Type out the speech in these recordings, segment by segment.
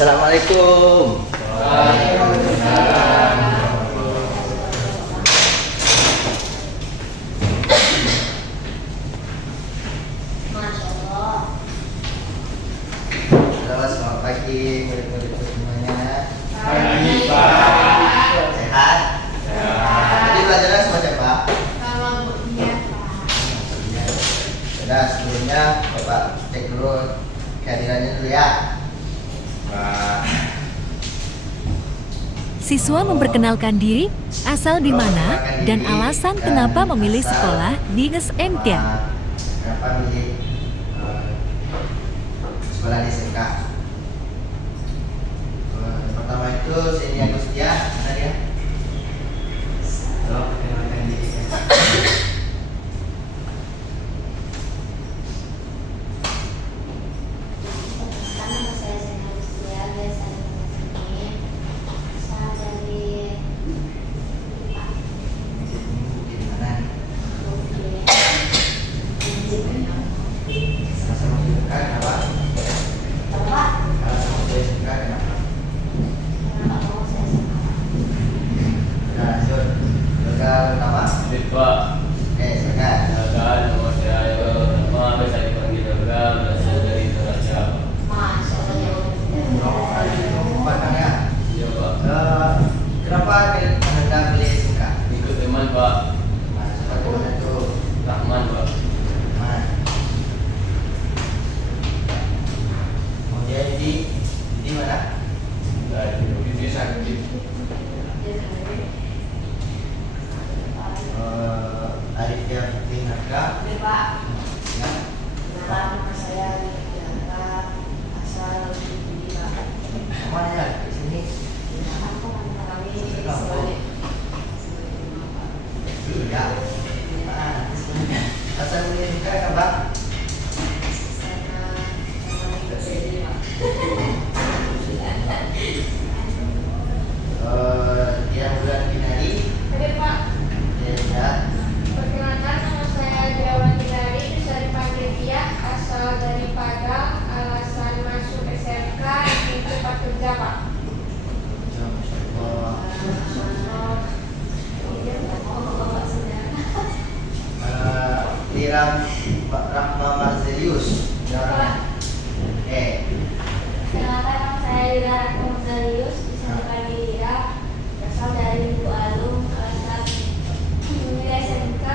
Assalamualaikum. Masya Allah. Halo, selamat pagi murid-murid semuanya. Pagi, Pak. Sehat? Tadi belajarnya sama siapa? Kalau iya, Pak. Sudah, sebelumnya Bapak cek dulu kehadirannya dulu ya. Siswa memperkenalkan diri, asal di mana, dan alasan kenapa memilih sekolah di SMK. Kenapa milih sekolah di SMK? Yang pertama itu Seni Agustia, mana dia? Tolong perkenalkan diri. Nama saya Sena Agustia, biasa dipanggil Seni. Asal dari Di mana? Bukit. Sama-sama SMK, kenapa? Bapak, Sama-sama SMK, kenapa? kenapa mau saya sama? Sudah lanjut. Yoga pertama. Pak, Silakan. nama saya bisa dipanggil Yoga, berasal dari Toraja. Masya Allah. Pandangan. Iya Pak, Kenapa Anda pilih SMK? ikut teman Pak, Bagaimana itu? Rahman Pak. Teman. Kemudian di mana? Ini sakit. Aditya Putri Harga. Pak, Ya. nama saya Yara, asal dari Pak. Sama ya di sini. Aku kami sebagai Ya. Asal pilih SMK apa? Dia bulan binari. Pak, Ya. perkenalkan nama saya Dirawan Binari, bisa dipanggil Tia, asal dari Padang. Alasan masuk SMK itu tempat kerja, Pak. Masya Allah. Liram Rahma Marzelius. Kenalkan nama saya Dira Rahmazalius, bisa dipanggil Dira, berasal dari Bu Alum. Alasan memilih SMK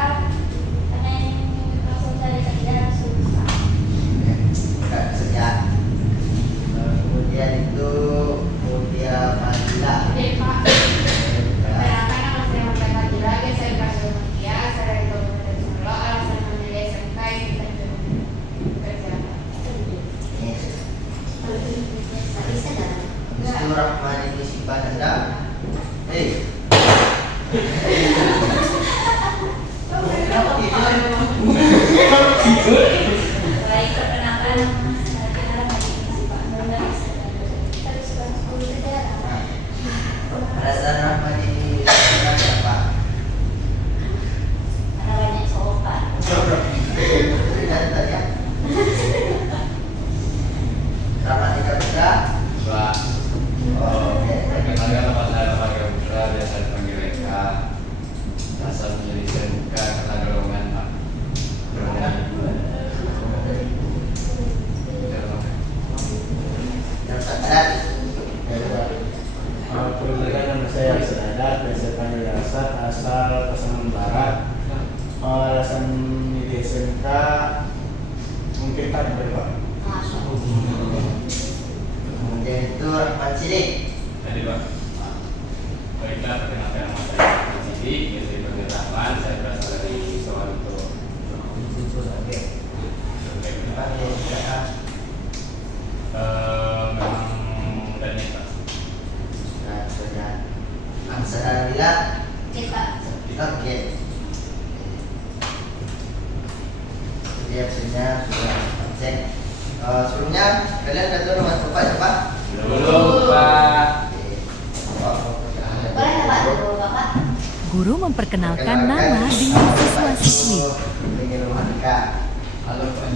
karena ingin langsung cari kerja langsung bisa. Bukan kerja. Kemudian itu Mutia Fadila. Pak. Kenalkan nama saya Mutia Fadila, saya berasal dari Mutia, saya dari Kabupaten Solo. Alasan memilih SMK ingin kerja. Itu Rahmani Sibananda. Baik, perkenalkan nama saya Pak. Terus Alasan Rahmani Sibananda apa? karena banyak cowok, Pak. Berikan tadi ya. Rahmani Kabudha. Pak, Oke. perkenalkan nama saya Rafael Putra, biasa dipanggil Eka. Asal menjadi SMK karena dorongan Pak. Yang Sadat. Perkenalkan nama saya Sadat, biasa panggil Asad, asal Pasaman Barat. Alasan milih SMK mungkin tak berapa. Masya Allah. Kemudian itu Rahman Sidik. Tadi Pak. Baiklah, perkenalkan nama saya Rahman Sidik, biasa dipanggil Rahman, saya berasal dari Sawalunto. Oke. Panggil siapa? Memang Daniel Pak. Sudah. Angsara Bila. Kita Oke. Jadi absennya sudah absen. Sebelumnya kalian ada tahu nama bapak siapa? Belum Pak. boleh nggak Pak dulu Bapak? Guru memperkenalkan nama dengan siswa-siswi. Dengan rumah Ika. Halo Pak.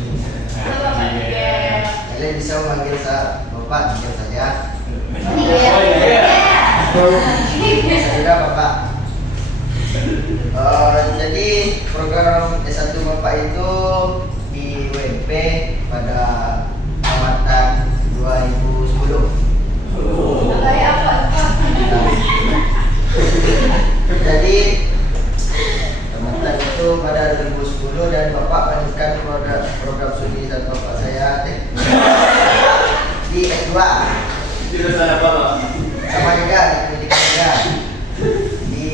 Halo Bapak Miguel. Kalian bisa memanggil saya bapak, panggil saja. Oh iya. Bisa juga Bapak. Jadi program S1 Bapak itu di UMP pada tamatan 2010. Jadi tamatan itu pada 2010 dan Bapak melanjutkan program studi dan Bapak saya di S2. Jurusan apa, Pak? Sama juga di pendidikan juga di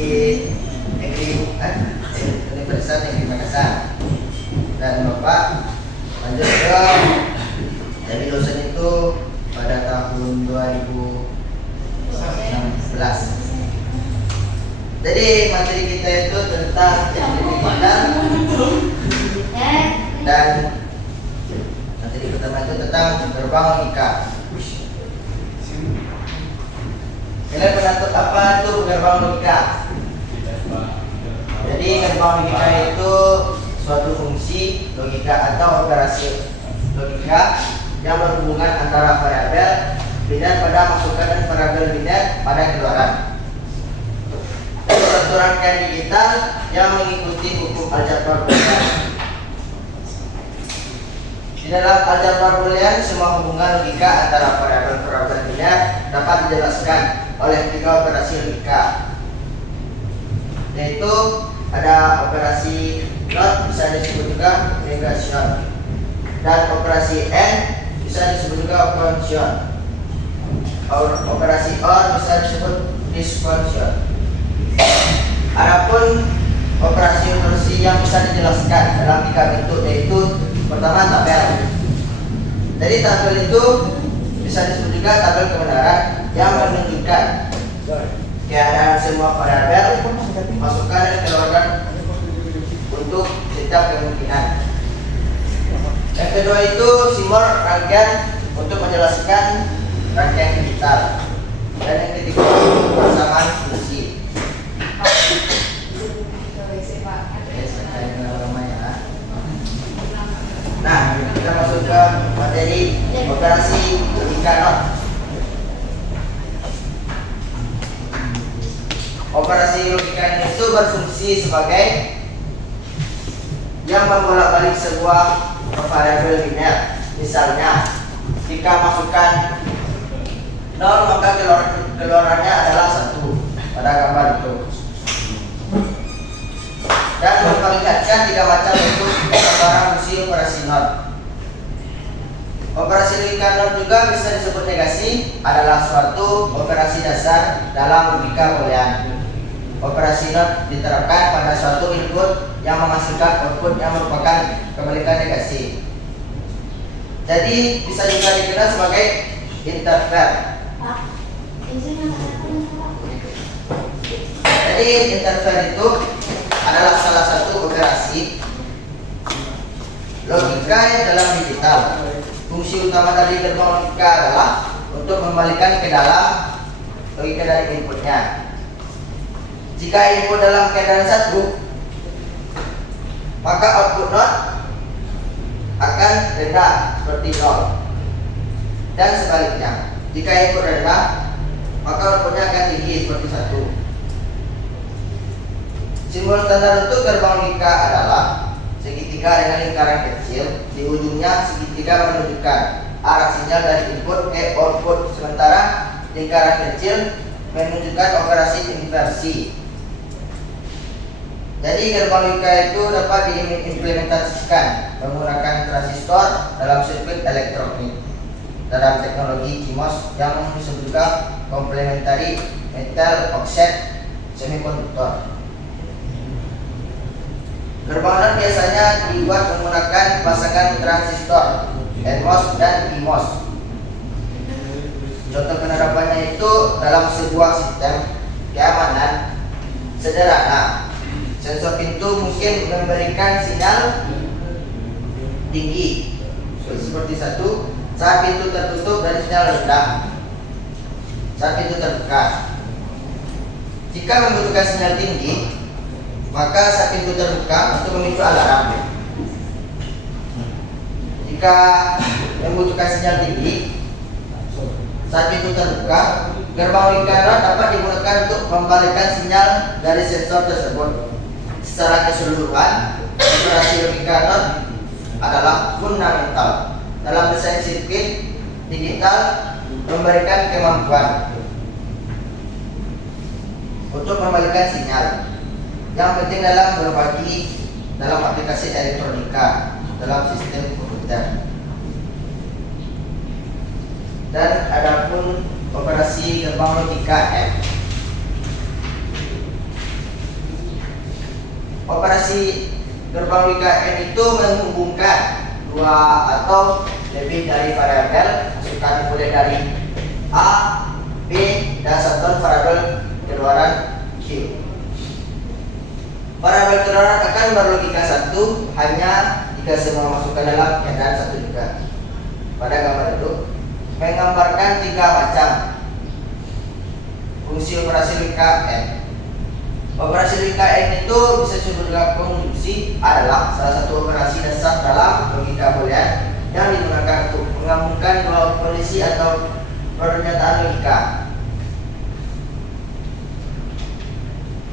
Universitas Negeri Makassar. Dan Bapak lanjut ke jadi dosen itu pada tahun 2016. Jadi materi kita itu tentang teknik pandang dan materi pertama itu tentang gerbang logika. Kalian pernah tahu apa itu gerbang logika? Jadi gerbang logika itu suatu fungsi logika atau operasi logika yang berhubungan antara variabel biner pada masukan dan variabel biner pada keluaran. Peraturan digital yang mengikuti hukum aljabar boolean. Di dalam aljabar boolean, semua hubungan logika antara variabel-variabel biner dapat dijelaskan oleh 3 operasi logika, yaitu ada operasi not bisa disebut juga negation, dan operasi and bisa disebut juga function. Operasi or bisa disebut disfunction. Adapun operasi yang bisa dijelaskan dalam 3 bentuk, yaitu pertama tabel. Jadi tabel itu bisa disebut juga tabel kebenaran yang menunjukkan keadaan semua variabel masukkan dan keluarkan untuk setiap kemungkinan. Yang kedua itu simbol rangkaian untuk menjelaskan rangkaian digital. Dan yang ketiga persamaan fungsi. Nah, kita masuk ke materi operasi logika not. Operasi logika itu berfungsi sebagai yang membolak-balik sebuah variabel biner. Misalnya, jika masukkan 0 maka keluarannya adalah 1 pada gambar itu. Dan memperlihatkan 3 macam bentuk gambaran fungsi operasi not. Operasi logika not juga bisa disebut negasi, adalah suatu operasi dasar dalam logika boolean. Operasi not diterapkan pada suatu input yang menghasilkan output yang merupakan kebalikan negasi. Jadi bisa juga dikenal sebagai interfer. Jadi interfer itu adalah salah satu operasi logika yang dalam digital. Fungsi utama dari gerbang logika adalah untuk mengembalikan ke dalam logika dari inputnya. Jika input dalam keadaan 1, maka output not akan rendah seperti 0. Dan sebaliknya, jika input rendah, maka outputnya akan tinggi seperti 1. Simbol standar untuk gerbang logika adalah segitiga dengan lingkaran kecil. Di ujungnya segitiga menunjukkan arah sinyal dari input ke output, sementara lingkaran kecil menunjukkan operasi inversi. Jadi gerbang logika itu dapat diimplementasikan menggunakan transistor dalam sirkuit elektronik dalam teknologi CMOS yang disebut juga complementary metal oxide semikonduktor. Gerbang not biasanya dibuat menggunakan pasangan transistor NMOS dan PMOS. Contoh penerapannya itu dalam sebuah sistem keamanan sederhana. Sensor pintu mungkin memberikan sinyal tinggi seperti 1 saat pintu tertutup dan sinyal rendah saat pintu terbuka. Jika membutuhkan sinyal tinggi, maka saat pintu terbuka untuk memicu alarm. Jika membutuhkan sinyal tinggi, Saat pintu terbuka, gerbang lingkaran dapat digunakan untuk membalikkan sinyal dari sensor tersebut. Secara keseluruhan, operasi lingkaran adalah fundamental dalam desain sirkuit digital, memberikan kemampuan untuk membalikkan sinyal. Yang penting dalam berbagi dalam aplikasi elektronika dalam sistem komputer. Dan adapun operasi gerbang logika M. Operasi gerbang logika M itu menghubungkan dua atau lebih dari variabel, masukan mulai dari A, B, dan satu variabel keluaran Q. Variabel keluaran akan berlogika satu hanya jika semua masukan dalam keadaan satu juga. Pada gambar itu menggambarkan tiga macam fungsi operasi logika N. Operasi logika N itu bisa disebut dengan konjungsi adalah salah satu operasi dasar dalam logika boolean yang digunakan untuk menggabungkan dua kondisi atau pernyataan logika.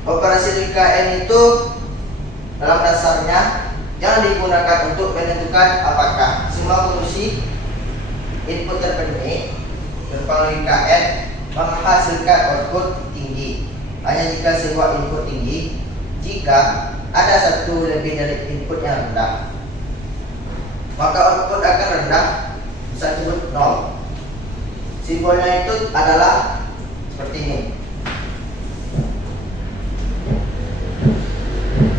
Operasi logika N itu dalam dasarnya yang digunakan untuk menentukan apakah semua kondisi input terpenuhi. Gerbang logika N menghasilkan output tinggi hanya jika sebuah input tinggi jika ada satu lebih dari input yang rendah, maka output akan rendah, bisa disebut 0. Simbolnya itu adalah seperti ini.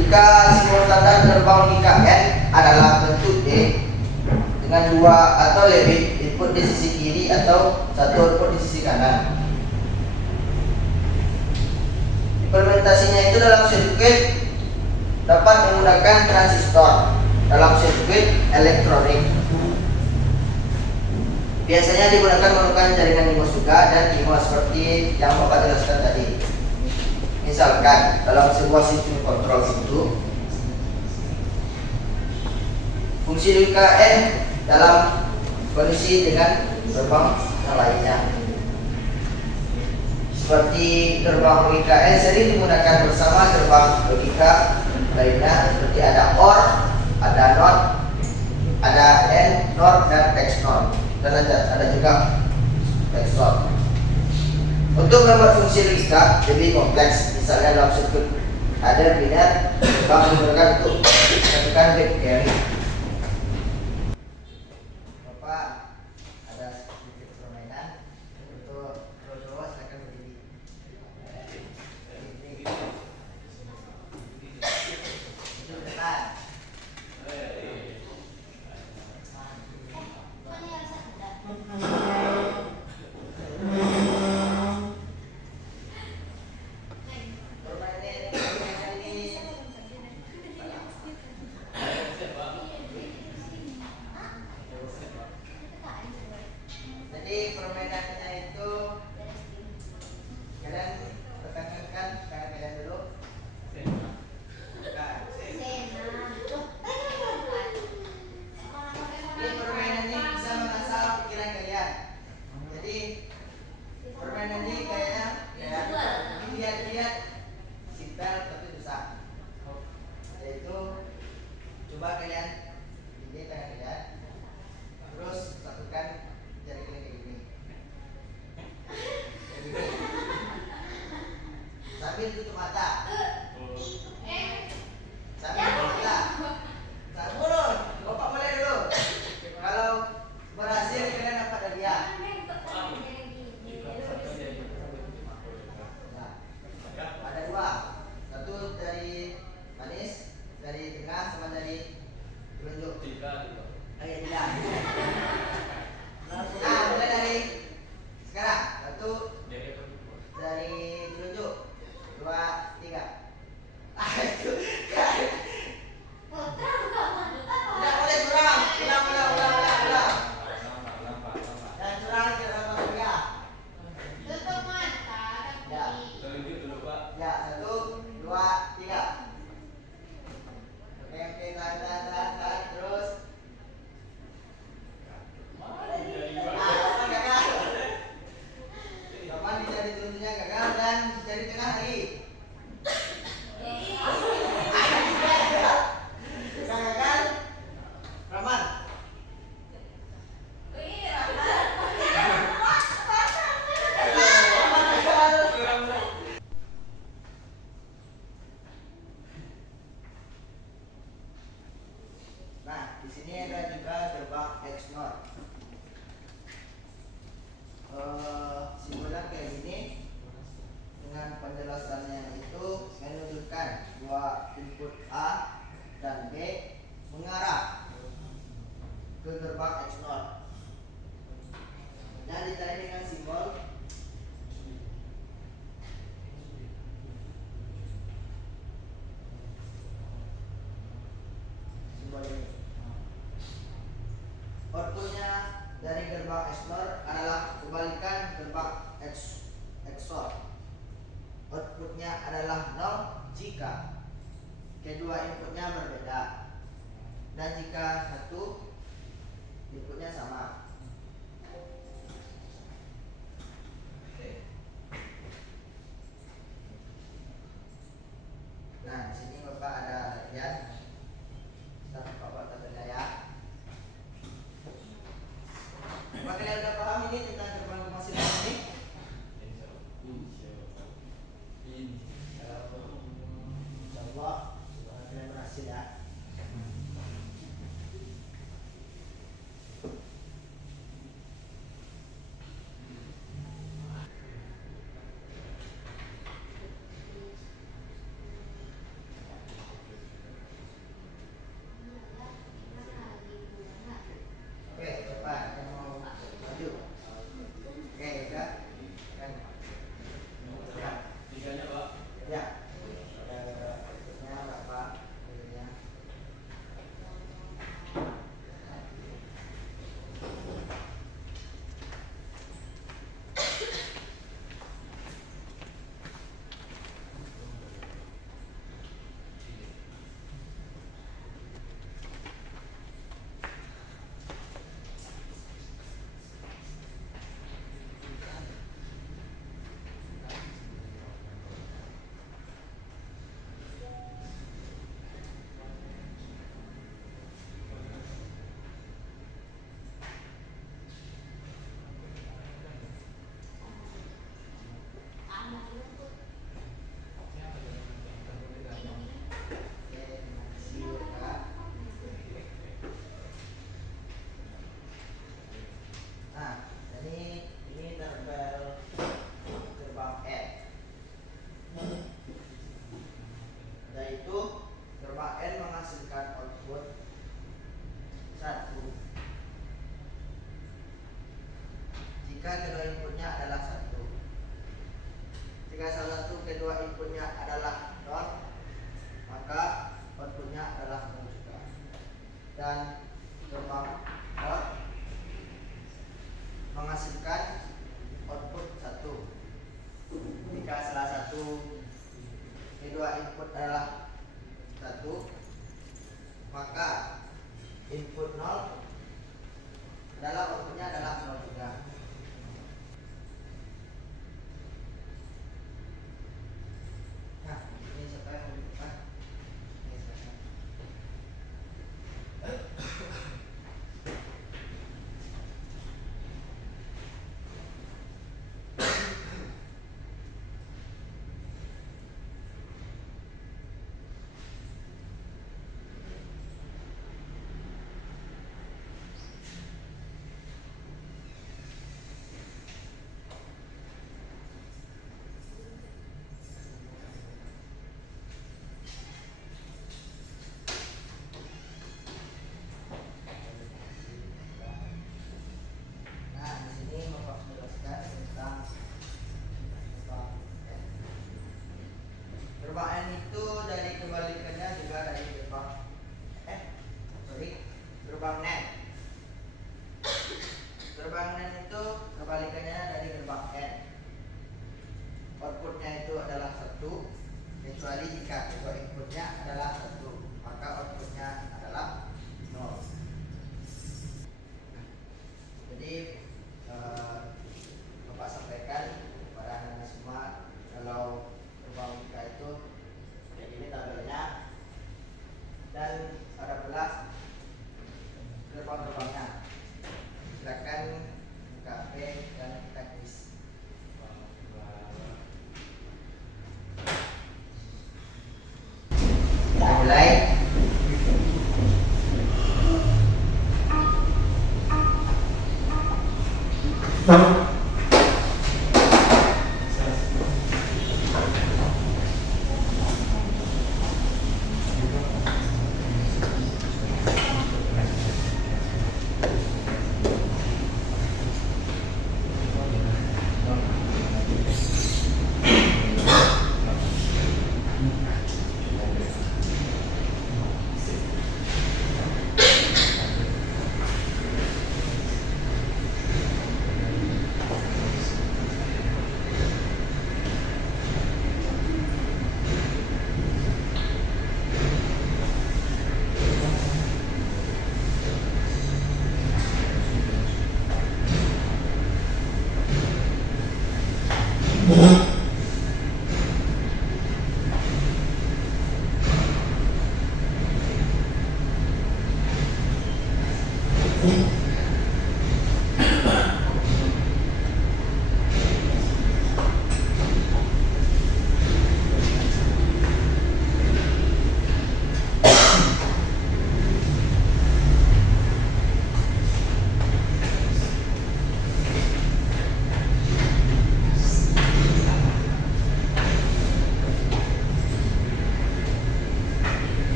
Jika simbol standar gerbang logika N adalah bentuk D dengan dua atau lebih input di sisi kiri atau satu output di sisi kanan. Implementasinya itu dalam sirkuit dapat menggunakan transistor dalam sirkuit elektronik. Biasanya digunakan menggunakan jaringan IMOS juga dan IMOS seperti yang Bapak jelaskan tadi. Misalkan dalam sebuah sistem kontrol itu, fungsi logika N dalam kondisi dengan gerbang yang lainnya. Seperti gerbang logika N sering digunakan bersama gerbang logika lainnya seperti ada OR, ada NOT, ada AND, NOR, dan XNOR, dan ada juga XOR. Untuk membuat fungsi logika lebih kompleks, misalnya dalam sirkuit ada biner, gerbang digunakan untuk melakukan gate carry. Bapak ada sedikit permainan untuk Rojo, silakan berdiri. Itu depan. Permainan ini jika kedua inputnya adalah 1. Jika salah satu kedua inputnya adalah 0, maka outputnya adalah 0 juga. Dan gelombang out menghasilkan output 1. Jika salah satu kedua input adalah 1, maka input 0 adalah outputnya adalah 0 juga. Nah, ini siapa yang membuka? Ini silakan. Nah, di sini Bapak menjelaskan tentang gelombang N. Gelombang N itu dari kebalikannya juga dari gelombang gelombang NEN. Gelombang NEN itu kebalikannya dari gelombang N. Outputnya itu adalah 1, kecuali jika kedua inputnya adalah 1, maka outputnya adalah 0. Jadi Bapak sampaikan kepada anak-anak semua, kalau gelombang Mika itu kayak gini tabelnya, dan ada belas gelombang-gelombangnya. Silakan buka HP dan kita kuis. Kita mulai.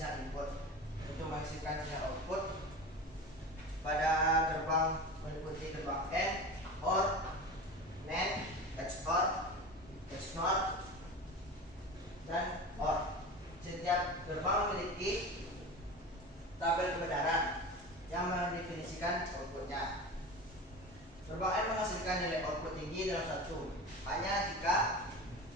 sinyal input. Untuk menghasilkan sinyal output pada gerbang meliputi gerbang AND, OR, NAND, XOR, XNOR, dan OR. Setiap gerbang memiliki tabel kebenaran yang mendefinisikan outputnya. Gerbang AND menghasilkan nilai output tinggi dalam satu hanya jika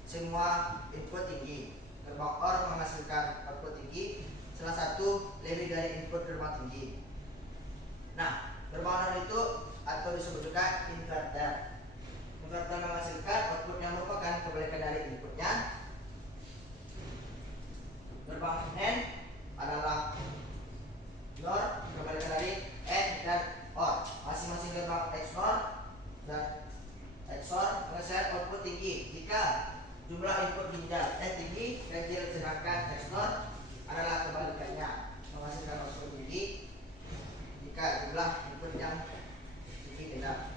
semua input tinggi. Gerbang OR menghasilkan output tinggi salah satu lebih dari input gerbang tinggi. Nah, gerbang OR itu atau disebut juga inverter. Inverter menghasilkan output yang merupakan kebalikan dari inputnya. Gerbang NAND adalah NOR, kebalikan dari AND dan OR. Masing-masing gerbang XNOR dan XOR menghasilkan output tinggi jika jumlah input tinggi, kecil, sedangkan XNOR adalah kebalikannya, menghasilkan output tinggi jika jumlah input yang tinggi rendah.